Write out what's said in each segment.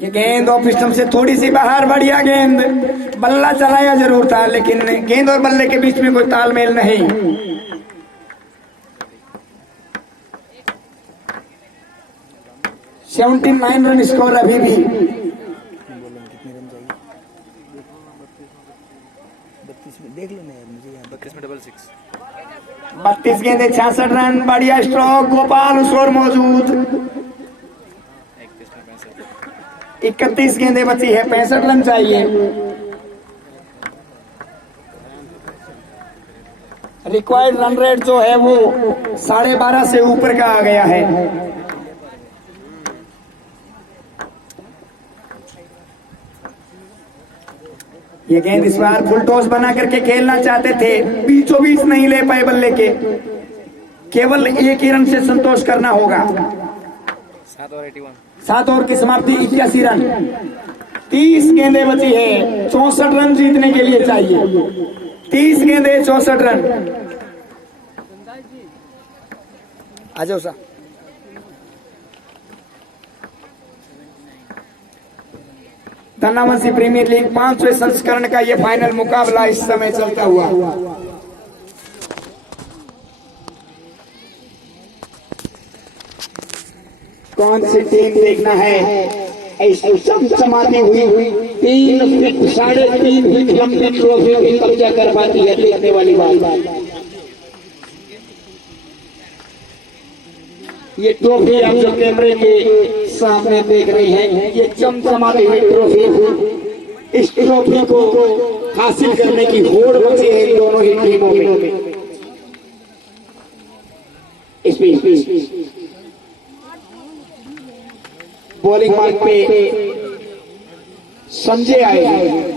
ये गेंद off stump से थोड़ी सी बाहर, बढ़िया गेंद, बल्ला चलाया जरूर था लेकिन गेंद और बल्ले के बीच में कोई तालमेल नहीं। सेवेंटी 9 रन स्कोर अभी भी। 32 गेंदे 66 रन, बढ़िया स्ट्रोक, गोपाल उस ओर मौजूद। 31 गेंदे बची है, 65 रन चाहिए। रिक्वायर्ड रन रेट जो है वो 12.5 से ऊपर का आ गया है। ये गेंद इस बार फुल टॉस बना करके खेलना चाहते थे, बीचों बीच नहीं ले पाए बल्ले के, केवल 1 ही रन से संतोष करना होगा। 7 ओवर की समाप्ति, 81 रन, 30 गेंदे बची है, 64 रन जीतने के लिए चाहिए। 30 गेंदे 64 रन। आ जाओ सर। धन्नावंशी प्रीमियर लीग 5वें संस्करण का यह फाइनल मुकाबला इस समय चलता हुआ। कौन सी टीम देखना है? चमचमाती हुई 3 फीट 3.5 फीट लंबी ट्रॉफी की कब्जा कर पाती है, देखने वाली बात। ये ट्रॉफी आप जो कैमरे के सामने देख रहे हैं, ये चमचमाती हुई ट्रॉफी, इस ट्रॉफी को हासिल करने की होड़ मची है इन दोनों ही टीमों में। बॉलिंग मार्ग पे संजय आए हैं।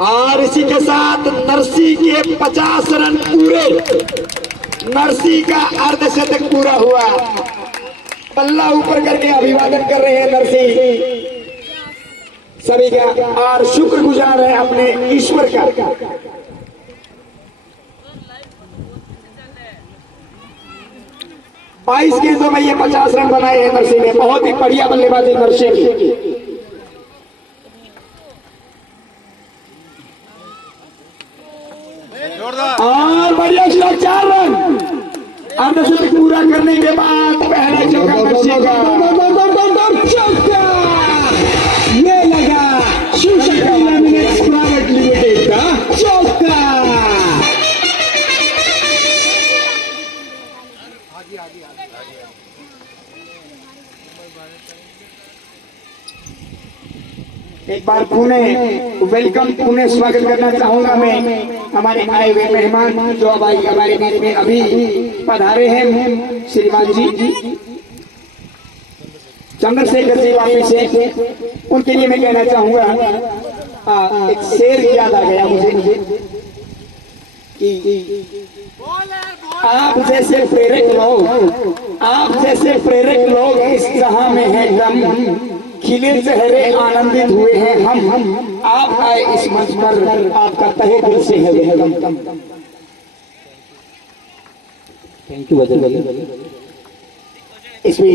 और इसी के साथ नरसी के 50 रन पूरे, नरसी का अर्धशतक पूरा हुआ। पल्ला ऊपर करके अभिवादन कर रहे हैं नरसी, सभी का और शुक्रगुजार है अपने ईश्वर का। बाईस गेंदों में ये 50 रन बनाए हैं नरसी ने, बहुत ही बढ़िया बल्लेबाजी नरसी की। और बढ़िया स्ट्रोक, 4 रन, अर्धशतक पूरा करने के बाद पहला चौका नरसी का। ये लगा शिवशक्ति लैमिनेट्स प्राइवेट लिमिटेड का चौका। एक बार पुणे वेलकम, पुणे स्वागत करना चाहूंगा मैं हमारे आए हुए मेहमान जो भाई हमारे बीच में अभी पधारे हैं, श्रीमान जी चंद्रशेखर जी वापिस से, उनके लिए मैं कहना चाहूंगा एक शेर याद आ गया मुझे कि आप जैसे प्रेरक लोग, आप जैसे प्रेरक लोग इस जहां में है दम, खिले चेहरे आनंदित हुए हैं हम, आप आए इस मंच पर, आपका तहे दिल से है वेलकम। थैंक यू वजह। इसमें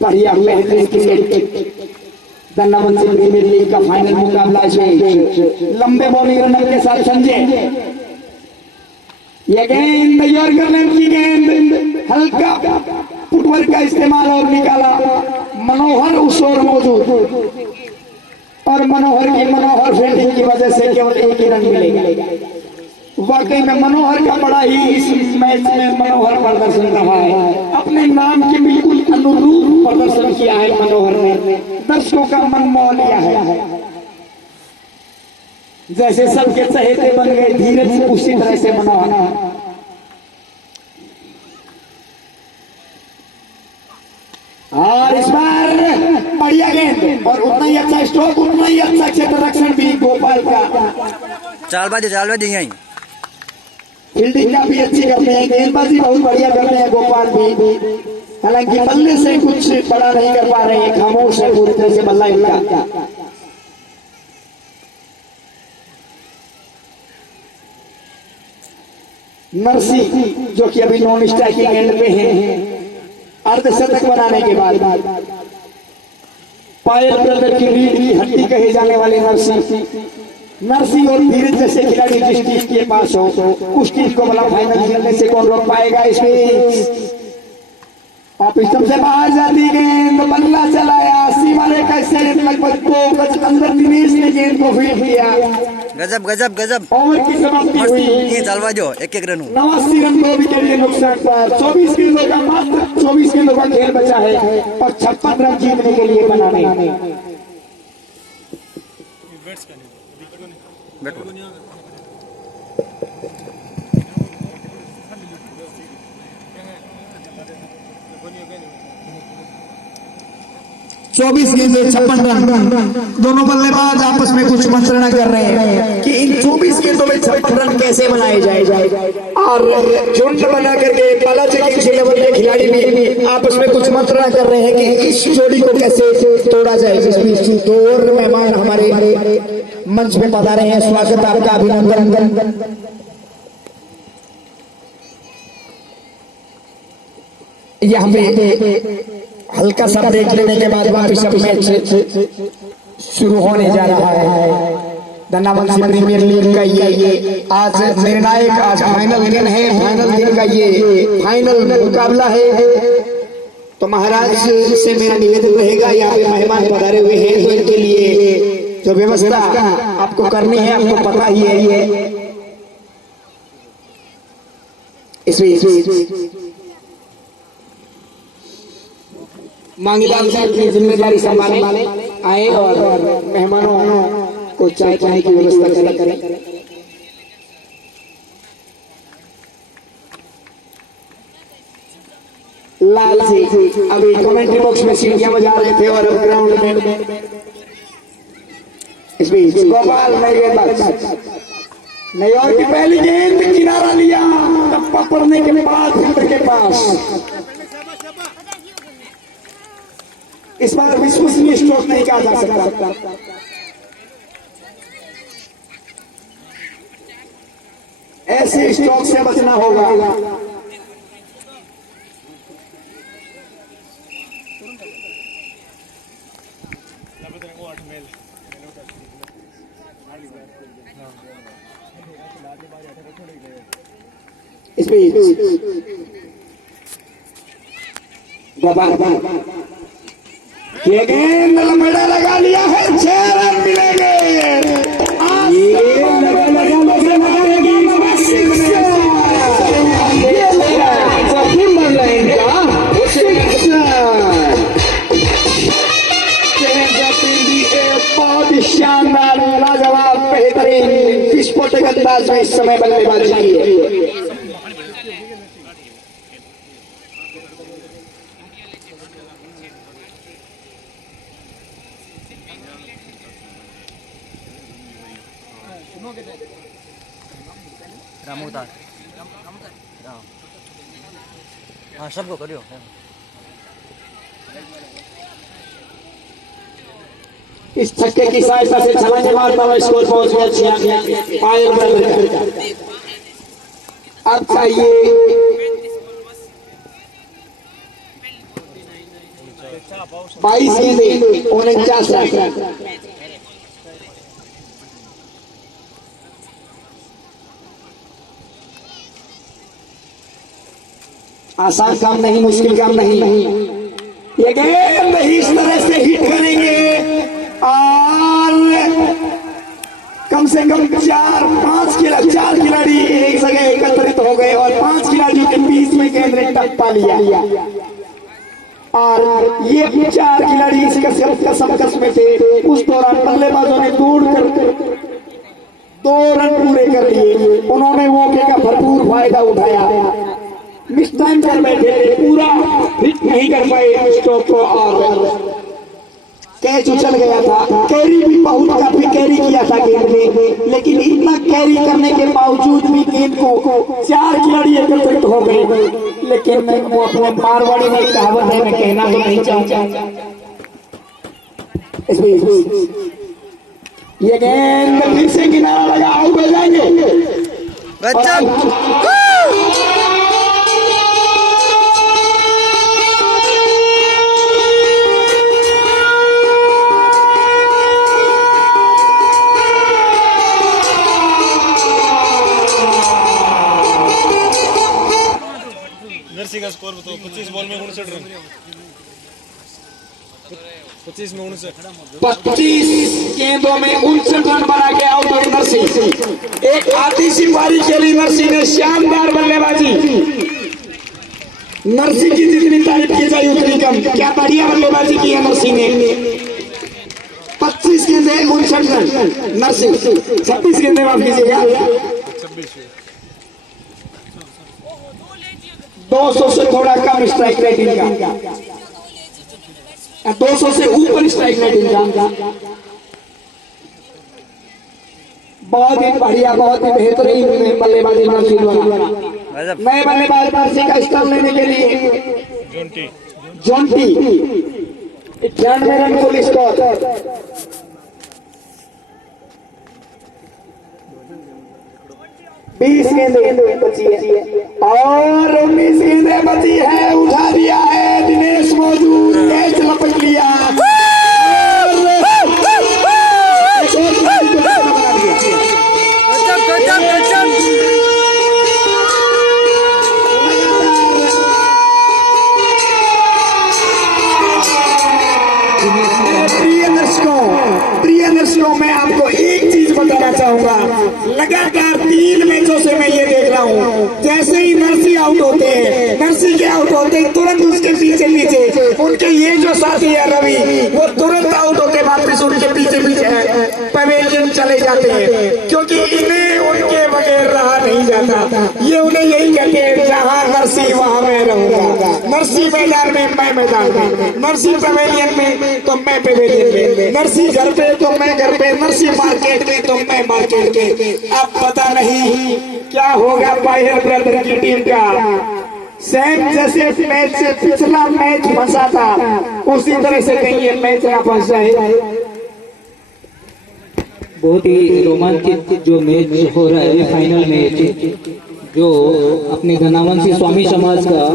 बढ़िया बेहतरीन क्रिकेट, धन्नावंशी प्रीमियर लीग का फाइनल मुकाबला इसमें लंबे बॉलिंग रनर के साथ संजय। ये गेंद यॉर्कर की गेंद, हल्का फुटवर्क का इस्तेमाल और निकाला, मनोहर उस ओर मौजूद, और मनोहर की मनोहर फील्डिंग की वजह से केवल 1 ही रन मिलेगा। वाकई में मनोहर का बड़ा ही इस मैच में मनोहर प्रदर्शन रहा है, अपने नाम के बिल्कुल अनुरूप प्रदर्शन किया है मनोहर ने, दर्शकों का मन मोह लिया है। जैसे सबके चहेते बन गए धीरज, उसी तरह से मनोहर। और इस बार बढ़िया गेंद और उतना ही अच्छा स्ट्रोक, उतना ही अच्छा क्षेत्र रक्षण भी गोपाल का। चाल बाजी यहीं, फील्डिंग काफी अच्छी करते हैं, गेंदबाजी बहुत बढ़िया करते हैं गोपाल भी। हालांकि बल्ले से कुछ बड़ा नहीं कर पा रहे हैं, खामोश है पूरी तरह से बल्ला इनका। नरसी जो कि अभी नॉन स्ट्राइकिंग एंड पे है, अर्धशतक बनाने के बाद पायल ब्रदर की रीढ़ की हड्डी कहे जाने वाले नरसी और धीरज जैसे खिलाड़ी जिस टीम के पास हो उस टीम को बड़ा फाइनल खेलने से कौन रोक पाएगा। इसमें आप इस से बाहर जाती गेंद, बल्ला चलाया, सीमा रेखा से लगभग 2 गज अंदर दिनेश ने गेंद को फील्ड किया। गजब गजब गजब। ओवर की समाप्ति हुई। ये चलवा दो, एक रन 89 रन 2 विकेट के नुकसान पर 24 गेंदों का मात्र 24 गेंदों का खेल बचा है और 56 रन जीतने के लिए बनाने। बैठो 24 गेंदे 56 रन। दोनों बल्लेबाज आपस में कुछ मंत्रणा कर रहे हैं कि इन 24 गेंदों में 56 रन कैसे बनाए जाए और झुंड बना करके बालाजी के लेवल के खिलाड़ी भी आपस में कुछ मंत्रणा कर रहे हैं कि इस जोड़ी को कैसे तोड़ा जाए। दो और मेहमान हमारे मंच पे पधारे हैं, स्वागत आपका, अभिनंदन। यहाँ पे हल्का सा ब्रेक लेने के बाद वापस मैच शुरू होने जा रहा है। धन्यवाद प्रीमियर लीग का ये आज निर्णायक, आज फाइनल दिन है, फाइनल दिन का ये फाइनल मुकाबला है। तो महाराज से मेरा निवेदन रहेगा, यहाँ पे मेहमान पधारे हुए हैं तो इनके लिए जो व्यवस्था आपको करनी है आपको पता ही है। ये इसमें मांगीलाल साहब की जिम्मेदारी संभाले आए और मेहमानों को चाय पानी की व्यवस्था करें। लाल जी अभी कमेंट्री बॉक्स में सीढ़ियां बजा रहे थे और अब ग्राउंड में इस बीच गोपाल नहीं और की पहली गेंद किनारा लिया, पकड़ने के बाद फील्डर के पास। इस बार विश्वसनीय स्ट्रोक नहीं कहा जा सकता। ऐसे स्ट्रोक से बचना होगा। इस बीच ये गेंद लंबड़ा लगा लिया है, 6 रन मिलेंगे। बहुत शानदार लाजवाब बेहतरीन विस्फोटक अंदाज में इस समय बल्लेबाजी की है। रामू उतार, हाँ सबको करियो। इस छक्के की सहायता से छलांगे मारता हुआ स्कोर पहुंच गया पायल ब्रदर का। अब चाहिए 22 गेंदें 49 रन। आसान काम नहीं, मुश्किल काम नहीं। ये गेंद इस तरह से हिट करेंगे और कम से कम 4 खिलाड़ी एक जगह एकत्रित हो गए और 5 खिलाड़ियों के बीच में गेंद ने टप्पा लिया और ये 4 खिलाड़ी इस समकस में थे। उस दौरान बल्लेबाजों ने दौड़कर 2 रन पूरे कर लिए। उन्होंने मौके का भरपूर फायदा उठाया, मिस टाइम कर बैठे, पूरा हिट नहीं कर पाए स्ट्रोक को और मैच उछल गया था। कैरी भी बहुत काफी कैरी किया था गेंद में, लेकिन इतना कैरी करने के बावजूद भी गेंद को 4 खिलाड़ी एकत्रित हो गए। लेकिन वो अपने मारवाड़ी में कहावत है, मैं कहना तो नहीं चाहूंगा। ये गेंद फिर से किनारा लगा, आउट हो जाएंगे। गजब नरसी का स्कोर बताओ। 25 बॉल में 59 रन। 25 में 59। 25 गेंदों में 59 रन बना के आउट हुई नरसी। एक आधी सी पारी खेली नरसी ने, शानदार बल्लेबाजी। नरसी की जितनी तारीफ की जाए उतनी कम। क्या बढ़िया बल्लेबाजी की है नरसी ने। 25 गेंदे 59 रन नरसी। 26 गेंदे माफ कीजिएगा। 200 से थोड़ा कम स्ट्राइक रेटिंग का, 200 से ऊपर स्ट्राइक रेटिंग का। बहुत ही बढ़िया, बहुत ही बेहतरीन बल्लेबाजी नरसी द्वारा। गजब नए बल्लेबाज नरसी का स्टार लेने के लिए जॉन्टी 91 रन फुल स्कोर। 20 गेंदें बची है और 19 गेंदें बची है। उठा दिया है दिनेश मौजूद, कैच लपक लिया। गजब गजब गजब प्रिय दर्शकों, मैं आपको एक चीज बताना चाहूंगा। लगातार 3 मैचों से मैं ये देख रहा हूँ, जैसे ही नरसी आउट होते हैं, नरसी के आउट होते हैं, तुरंत उसके पीछे पीछे उनके ये जो साथी है रवि, वो तुरंत आउट होते वापस उनके पीछे पीछे पवेलियन चले जाते हैं, क्योंकि इन्हें उनके बगैर रहा नहीं जाता। ये उन्हें यही कहते हैं, जहाँ नरसी वहाँ मैं रहूंगा। नरसी मैदान में मैं मैदान में, नरसी पवेलियन में तो मैं पवेलियन में, नरसी घर पे तो मैं घर पे, नरसी मार्केट में तो मैं मार्केट में। अब पता नहीं क्या होगा बायर ब्रदर की टीम का। सेम जैसे मैच से पिछला मैच फंसा था, उसी तरह से कहीं ये मैच ना फंस जाए। बहुत ही रोमांचित जो मैच हो रहा है, फाइनल मैच, जो अपने धनावंशी स्वामी समाज का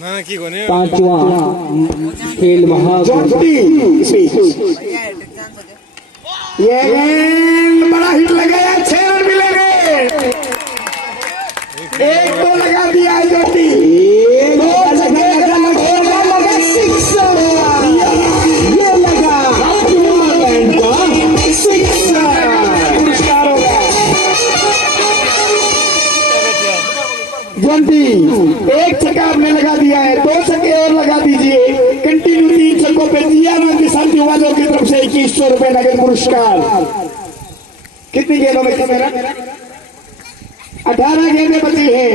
ना की कोने 5वां खेल महाकुंभ। ये गेंद बड़ा हिट लगाया, 6 रन मिलेंगे। एक तो लगा दिया है ज्योति, 2 छक्के लगा, 6 ये लगा, पुरस्कार होगा। ज्योति एक छक्का आपने लगा दिया है, 2 छक्के और लगा दीजिए। कंटिन्यू 3 छक्कों पे दिया ना किसान युवाओं की तरफ से 2100 रुपए नगद पुरस्कार। कितनी गेंदों में मेरा 18 गेंदें बची है,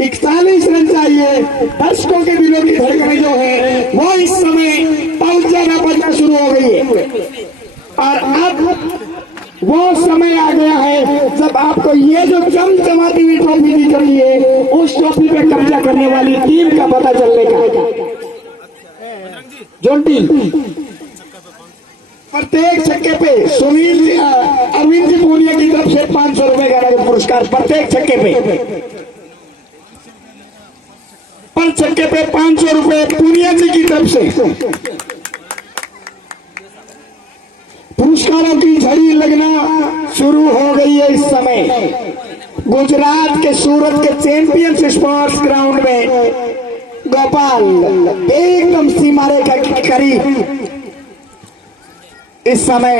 41 रन चाहिए। दर्शकों के दिलों की धड़कन जो है वो इस समय बहुत ज्यादा बढ़ना शुरू हो गई है, और अब वो समय आ गया है जब आपको ये जो चमचमाती हुई ट्रॉफी दिख रही है, उस ट्रॉफी पे कब्जा करने वाली टीम का पता चलने का। जोंटी प्रत्येक छक्के पे सुनील अरविंद जी पूनिया की तरफ से 500 रुपए का नगद पुरस्कार। प्रत्येक छक्के पे, पर छक्के पे 500 रुपए पूनिया जी की तरफ से। पुरस्कारों की झड़ी लगना शुरू हो गई है इस समय। गुजरात के सूरत के चैंपियंस स्पोर्ट्स ग्राउंड में गोपाल एकदम सीमा रेखा के करीब इस समय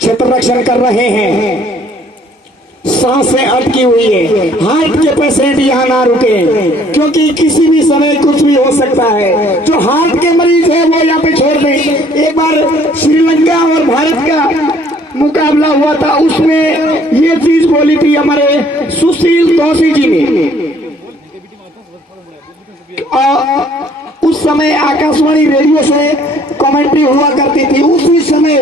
क्षेत्र रक्षण कर रहे हैं। सांसें अटकी हुई है, हार्ट के पेशेंट यहाँ ना रुके, क्योंकि किसी भी समय कुछ भी हो सकता है। जो हार्ट के मरीज है वो यहाँ पे छोड़ दें। एक बार श्रीलंका और भारत का मुकाबला हुआ था, उसमें ये चीज बोली थी हमारे सुशील दोषी जी ने। उस समय आकाशवाणी रेडियो से कमेंट्री हुआ करती थी, उसी समय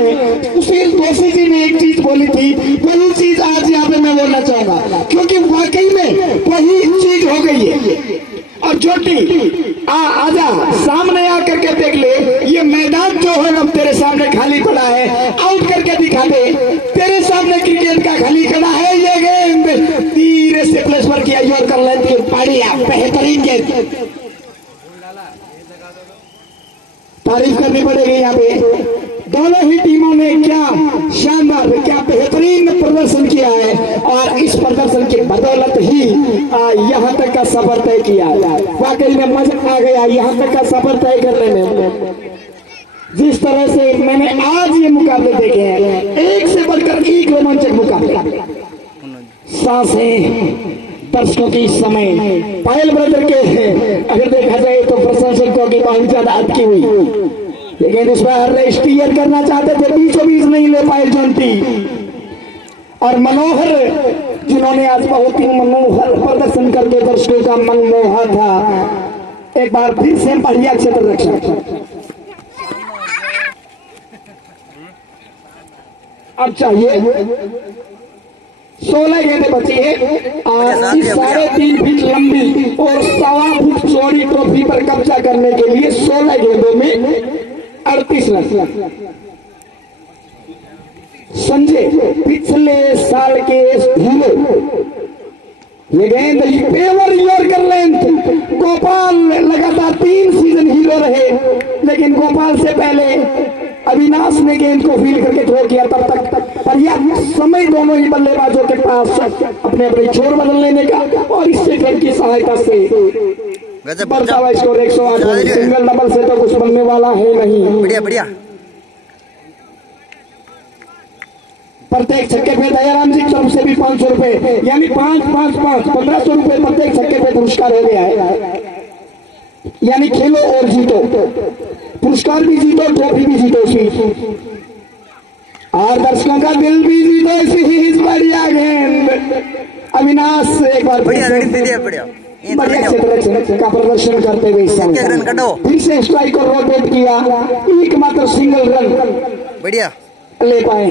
उसी दोषी जी ने एक चीज बोली थी, वही चीज आज यहाँ पे मैं बोलना चाहूंगा, क्योंकि वाकई में वही चीज हो गई है। और छोटी आजा सामने आकर के देख ले, ये मैदान जो है अब तेरे सामने खाली पड़ा है, आउट करके दिखा दे। तेरे सामने क्रिकेट का खाली खड़ा है, ये गेंद धीरे से प्लेस पर किया, योर कर लेती है, बढ़िया बेहतरीन गेंद। तारीफ करनी पड़ेगी यहाँ पे, दोनों ही टीमों ने क्या शानदार, क्या बेहतरीन प्रदर्शन किया है, और इस प्रदर्शन की बदौलत ही यहाँ तक का सफर तय किया। वाकई में मजा आ गया यहाँ तक का सफर तय करने में। जिस तरह से मैंने आज ये मुकाबले देखे हैं, एक से बढ़कर एक रोमांचक मुकाबले। सांसें दर्शकों की इस समय पायल ब्रदर के अगर देखा जाए तो प्रशंसकों की बहुत ज्यादा अटकी हुई, लेकिन इस बार स्टीयर करना चाहते थे, बीचों बीच नहीं ले पाए जॉन्टी। और मनोहर जिन्होंने आज बहुत ही मनोहर प्रदर्शन करके दर्शकों का मन मोहा था, एक बार फिर से बढ़िया क्षेत्र रक्षा। अब चाहिए 16 गेंदें बची है, और इस 3.5 फीट लंबी और 1.25 फुट चौड़ी ट्रॉफी पर कब्जा करने के लिए 16 गेंदों में 38 रन। संजय पिछले साल के हीरो, ये गेंद पेवर योर कर लेंथ। गोपाल लगातार 3 सीजन हीरो रहे, लेकिन गोपाल से पहले अविनाश ने गेंद को फील करके थ्रो किया। तब तक पर्याप्त समय दोनों ही बल्लेबाजों के पास अपने अपने छोर बदल लेने का, और इस सेकंड की सहायता से बढ़ता हुआ स्कोर 108। सिंगल डबल से तो कुछ बनने वाला है नहीं। बढ़िया बढ़िया। प्रत्येक छक्के पे दयाराम जी की तरफ से भी 500 रुपए, यानी 1500 रुपए प्रत्येक छक्के पे पुरस्कार हो गया है। यानी खेलो और जीतो, पुरस्कार भी जीतो, ट्रॉफी भी जीतो, और दर्शकों का दिल भी जीतो। इस बढ़िया गेंद अविनाश एक बार बढ़िया क्षेत्र का प्रदर्शन करते हुए फिर से स्ट्राइक और रोटेट किया, एकमात्र सिंगल रन बढ़िया ले पाए।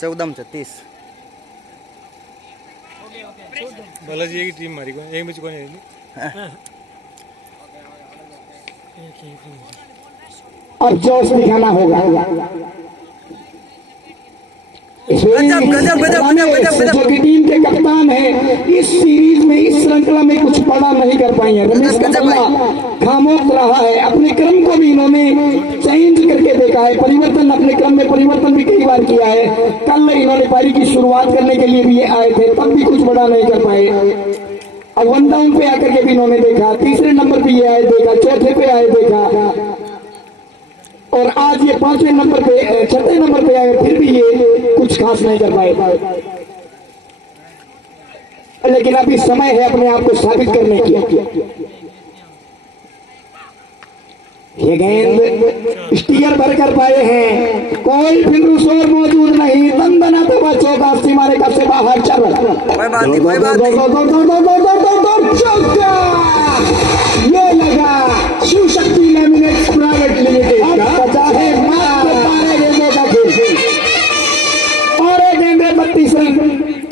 14-36 बालाजी की टीम मारी एक मैच को नहीं। अब जोश दिखाना होगा। जो कि टीम के कप्तान है, इस सीरीज में, इस श्रृंखला में कुछ बड़ा नहीं कर पाए हैं। रमेश कटला खामोश रहा है, अपने क्रम को भी इन्होंने चेंज करके देखा है, परिवर्तन, अपने क्रम में परिवर्तन भी कई बार किया है। कल इन्होंने पारी की शुरुआत करने के लिए भी आए थे, तब भी कुछ बड़ा नहीं कर पाए। अब 1 डाउन पे आकर के भी इन्होंने देखा, तीसरे नंबर पे ये आए देखा, चौथे पे आए देखा, और आज ये 5वें नंबर पे, 6वें नंबर पे आए, फिर भी ये कुछ खास नहीं कर पाए। लेकिन अभी समय है अपने आप को साबित करने की। ये गेंद स्टीयर भर कर पाए हैं, कोई फिल्म मौजूद नहीं, दंदना तो चौका सीमारे का से बाहर चल। ये लगा Shiv Shakti laminates private limited का 12 गेंदों का खेल, और एक गेंदे 32 रन।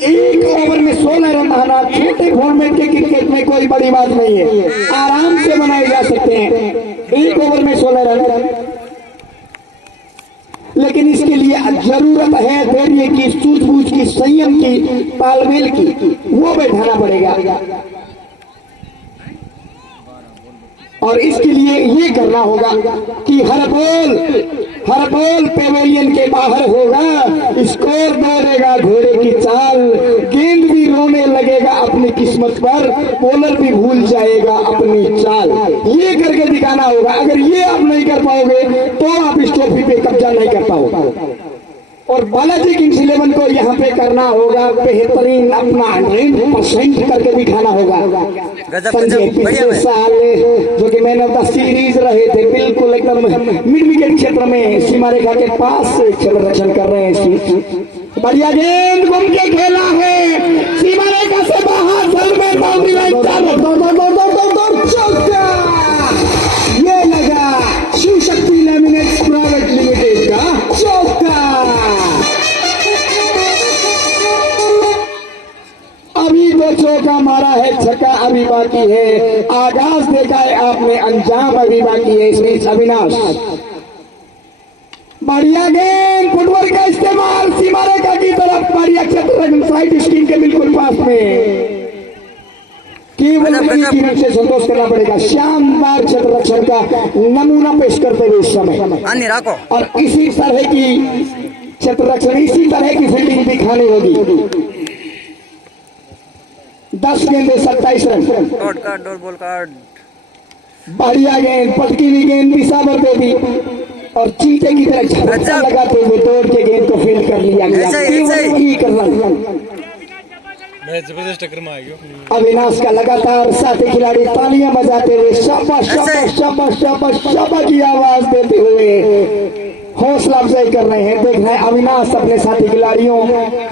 एक ओवर में 16 रन आना छोटे फॉर्मेट के क्रिकेट में कोई बड़ी बात नहीं है, आराम से बनाए जा सकते हैं। एक ओवर में 16 रन, लेकिन इसके लिए जरूरत है धैर्य की, सूझबूझ की, संयम की, तालमेल की, वो बैठाना पड़ेगा। और इसके लिए ये करना होगा कि हर बॉल पेवेलियन के बाहर होगा, स्कोर दौड़ेगा घोड़े की चाल, गेंद भी रोने लगेगा अपनी किस्मत पर, बॉलर भी भूल जाएगा अपनी चाल। ये करके दिखाना होगा। अगर ये आप नहीं कर पाओगे तो आप इस ट्रॉफी पे कब्जा नहीं कर पाओगे। और बालाजी किंग्स 11 को यहाँ पे करना होगा बेहतरीन, अपना 100% करके दिखाना होगा। संजय पिछले साल जो कि मैन ऑफ द सीरीज रहे थे, बिल्कुल एकदम मिड विकेट क्षेत्र में सीमा रेखा के पास क्षेत्र रक्षण कर रहे हैं। बढ़िया गेंद घूम के खेला है, सीमा रेखा से बाहर, को चौका मारा है, छक्का अभी बाकी है, आगाज देखा है आपने, अंजाम अभी बाकी है। इस बीच अविनाश, बढ़िया गेंद, फुटवर्क का इस्तेमाल, सीमा रेखा की तरफ, बढ़िया क्षेत्र साइड स्क्रीन के बिल्कुल पास में, केवल एक ही रन से संतोष करना पड़ेगा। शानदार क्षेत्र रक्षण का नमूना पेश करते हुए इस समय, अन्य राखो और इसी तरह की क्षेत्र रक्षण, इसी तरह की फील्डिंग दिखानी होगी। 10 गेंदे 27 run. Dot card, dot ball card. बढ़िया गेंद, पटकी हुई गेंद पिसावर पे भी, और चीते की तरह झटका लगाते हुए दौड़ के गेंद को फील्ड कर लिया गया। केवल वही करना। मैं जबरदस्त टक्कर में आ गया। अविनाश का लगातार साथी खिलाड़ी तालियां बजाते हुए शाबाश शाबाश शाबाश शाबाश शाबाश की आवाज देते हुए हौसला अफजाई कर रहे हैं। देख रहे हैं अविनाश अपने साथी खिलाड़ियों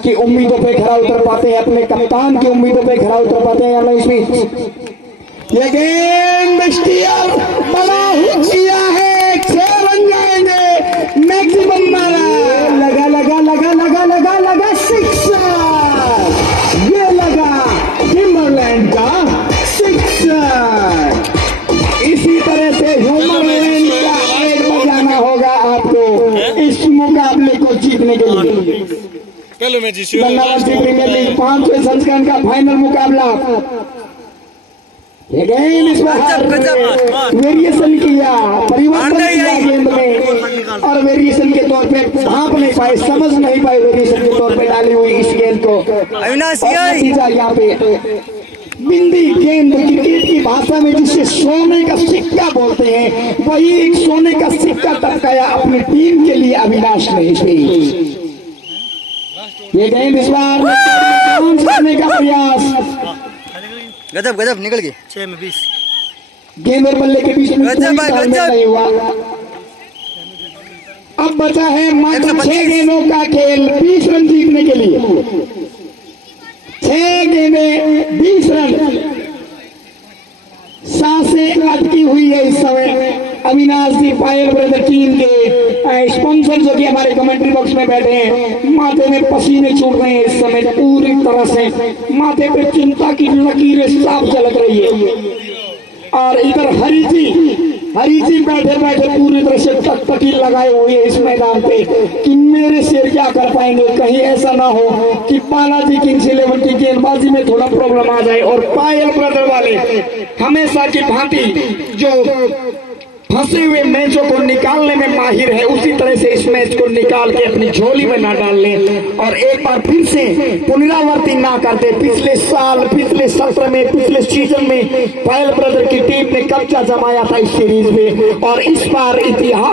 की उम्मीदों पे खरा उतर पाते हैं, अपने कप्तान की उम्मीदों पे खरा उतर पाते हैं या नहीं। इसमें ये गेंद स्टीयर बना किया है, 6 रन जाएंगे, मैक्सिमम मारा, लगा लगा लगा लगा लगा लगा 6, ये लगा हिमरलैंड का 6। इसी तरह से हिमरलैंड का एक बजाना होगा आपको इस मुकाबले को जीतने के लिए। पहले मैं जी बंगाल प्रीमियर लीग 5वें संस्करण का फाइनल मुकाबला। ये गेंद इस बार वेरिएशन किया, परिवर्तन किया गेंद में, और वेरिएशन के तौर पे भाप नहीं पाए, समझ नहीं पाए वेरिएशन के तौर पे डाली हुई इस गेंद को। अविनाश और नतीजा यहाँ पे बिंदी गेंद, क्रिकेट की भाषा में जिसे सोने का सिक्का बोलते हैं, वही एक सोने का सिक्का टपकाया अपनी टीम के लिए अविनाश ने। इसमें ये गेंद इस बार बाउंस करने का प्रयास, गजब गजब निकल गई। 6 में 20। गेंद और बल्ले के बीच में कोई तालमेल नहीं हुआ। अब बचा है मात्र 6 गेंदों का खेल 20 रन जीतने के लिए। 6 गेंदें 20 रन, सांसें अटकी हुई है इस समय। अविनाश जी पायल ब्रदर टीम के स्पॉन्सर जो कि हमारे कमेंट्री बॉक्स में बैठे हैं, माथे में पसीने छूट रहे हैं इस समय, पूरी तरह से माथे पे चिंता की लकीरें साफ झलक रही है। और इधर हरी जी बैठे बैठे पूरी तरह से टकटकी लगाए हुए इस मैदान पे कि मेरे शेर क्या कर पाएंगे, कहीं ऐसा ना हो कि बालाजी किंग्स 11 की गेंदबाजी में थोड़ा प्रॉब्लम आ जाए। और पायल ब्रदर वाले हमेशा की भांति जो फंसे हुए मैचों को निकालने में माहिर है, उसी तरह से इस मैच को निकाल के अपनी झोली में ना डाल लें और एक बार फिर से पुनरावृत्ति ना करते। पिछले साल, पिछले सत्र में, पिछले सीजन में पायल ब्रदर की टीम ने कब्जा जमाया था इस सीरीज में, और इस बार इतिहास